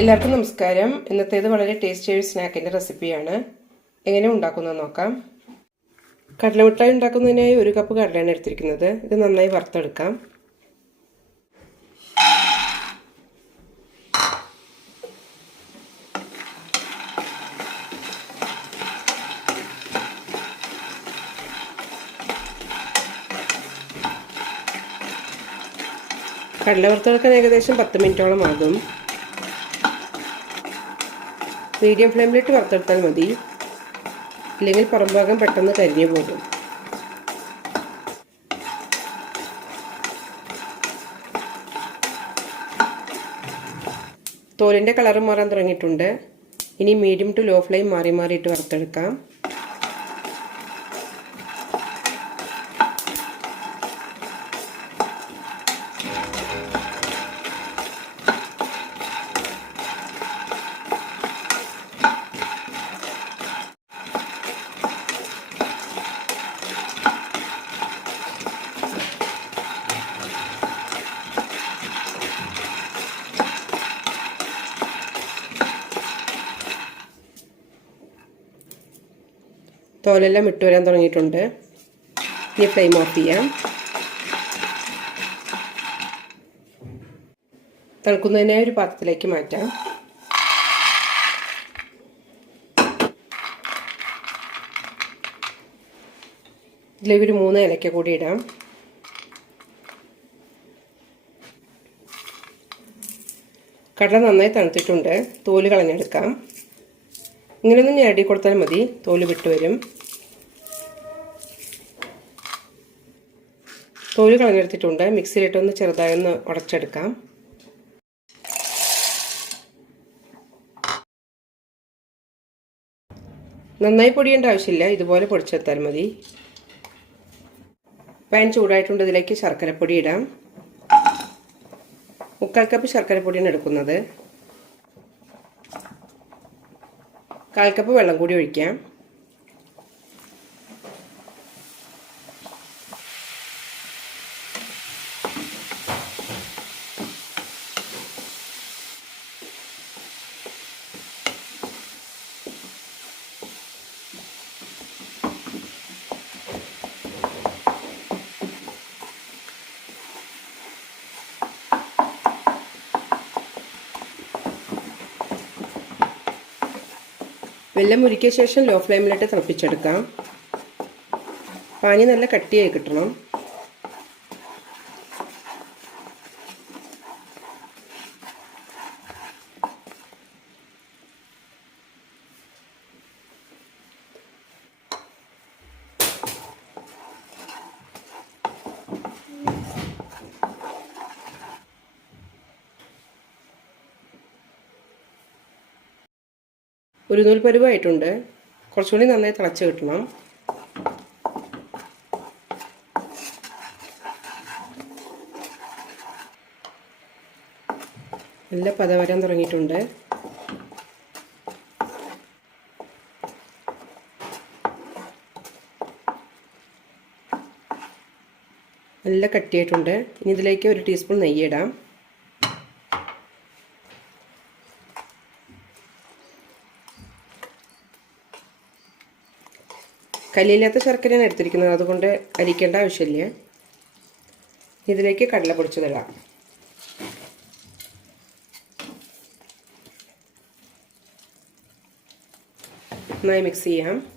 എല്ലാവർക്കും നമസ്കാരം. ഇന്നത്തേത് വളരെ ടേസ്റ്റി ഒരു സ്നാക്കിന്റെ റെസിപ്പിയാണ് എങ്ങനെ ഉണ്ടാക്കുന്നത് നോക്കാം. കടലമിഠായി ഉണ്ടാക്കുന്നതിനായി ഒരു കപ്പ് കടലയാണ് എടുത്തിരിക്കുന്നത്. ഇത് നന്നായി വറുത്തെടുക്കാം. കടല വറുത്തെടുക്കാൻ ഏകദേശം പത്ത് മിനിറ്റോളം ആകും. മീഡിയം ഫ്ലെയിമിലിട്ട് വറുത്തെടുത്താൽ മതി. അല്ലെങ്കിൽ പുറംഭാഗം പെട്ടെന്ന് കരിഞ്ഞു പോകും. തോലിന്റെ കളറ് മാറാൻ തുടങ്ങിയിട്ടുണ്ട്. ഇനി മീഡിയം ടു ലോ ഫ്ലെയിം മാറി മാറിയിട്ട് വറുത്തെടുക്കാം. തോലെല്ലാം ഇട്ട് വരാൻ തുടങ്ങിയിട്ടുണ്ട്. ഇനി ഫ്ലെയിം ഓഫ് ചെയ്യാം. തിളക്കുന്നതിനായി ഒരു പാത്രത്തിലേക്ക് മാറ്റാം. ഇതിലേക്ക് ഒരു മൂന്ന് ഇലക്ക കൂടി ഇടാം. കടല നന്നായി തണുത്തിട്ടുണ്ട്. തോൽ കളഞ്ഞെടുക്കാം. ഇങ്ങനെയൊന്ന് ഞരടി കൊടുത്താൽ മതി. തോൽ വിട്ട് വരും. തോൽ കളഞ്ഞെടുത്തിട്ടുണ്ട്. ചെറുതായി ഒന്ന് ഉടച്ചെടുക്കാം. നന്നായി പൊടിയേണ്ട ആവശ്യമില്ല. ഇതുപോലെ പൊടിച്ചെടുത്താൽ മതി. പാൻ ചൂടായിട്ടുണ്ട്. ഇതിലേക്ക് ശർക്കരപ്പൊടി ഇടാം. മുക്കാൽ കപ്പ് ശർക്കരപ്പൊടിയാണ് എടുക്കുന്നത്. കാൽ കപ്പ് വെള്ളം കൂടി ഒഴിക്കാം. വെള്ളം ഉരുക്കിയ ശേഷം ലോ ഫ്ലെയിമിലിട്ട് തിളപ്പിച്ചെടുക്കാം. പാനി നല്ല കട്ടിയായി കിട്ടണം. ഒരു നൂൽ പരുവായിട്ടുണ്ട് കുറച്ചുകൂടി നന്നായി തിളച്ച് കിട്ടണം. നല്ല പത വരാൻ തുടങ്ങിയിട്ടുണ്ട്. നല്ല കട്ടിയായിട്ടുണ്ട്. ഇനി ഇതിലേക്ക് ഒരു ടീസ്പൂൺ നെയ്യ് ഇടാം. കല്ലില്ലാത്ത ശർക്കരയാണ് എടുത്തിരിക്കുന്നത്. അതുകൊണ്ട് അരിക്കേണ്ട ആവശ്യമില്ല. ഇതിലേക്ക് കടല പൊടിച്ചതിടാം. നന്നായി മിക്സ് ചെയ്യാം.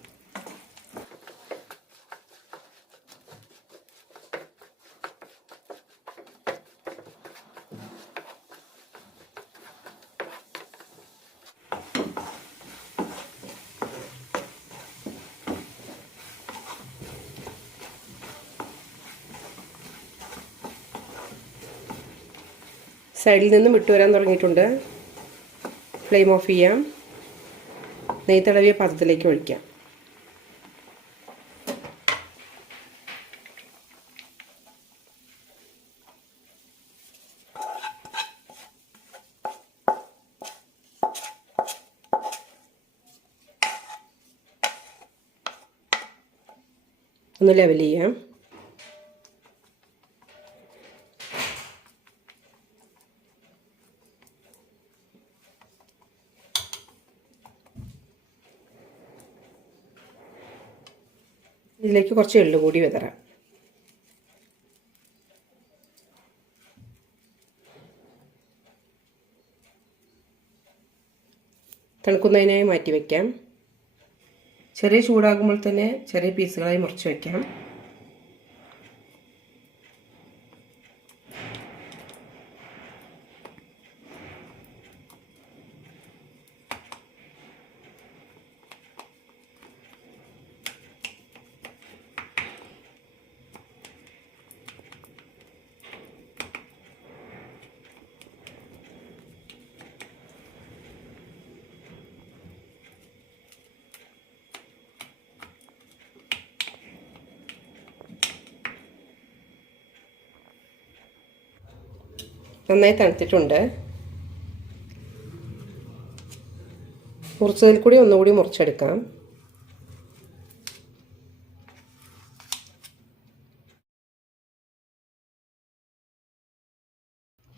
സൈഡിൽ നിന്നും വിട്ടുവരാൻ തുടങ്ങിയിട്ടുണ്ട്. ഫ്ലെയിം ഓഫ് ചെയ്യാം. നെയ് തടവിയ പാത്രത്തിലേക്ക് ഒഴിക്കാം. ഒന്ന് ലെവൽ ചെയ്യാം. ഇതിലേക്ക് കുറച്ച് എള്ളു കൂടി വിതറാം. തണുക്കുന്നതിനായി മാറ്റി വയ്ക്കാം ചെറിയ ചൂടാകുമ്പോൾ തന്നെ ചെറിയ പീസുകളായി മുറിച്ച് വയ്ക്കാം നന്നായി തണുത്തിട്ടുണ്ട്. മുറിച്ചതിൽ കൂടി ഒന്നുകൂടി മുറിച്ചെടുക്കാം.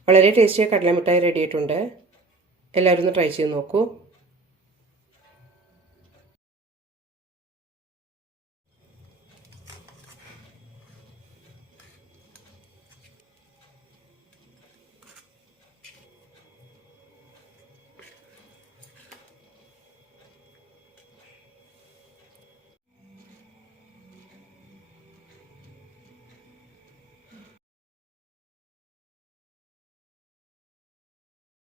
വളരെ ടേസ്റ്റിയായി കടലമിഠായി റെഡി ആയിട്ടുണ്ട്. എല്ലാവരും ഒന്ന് ട്രൈ ചെയ്ത് നോക്കൂ.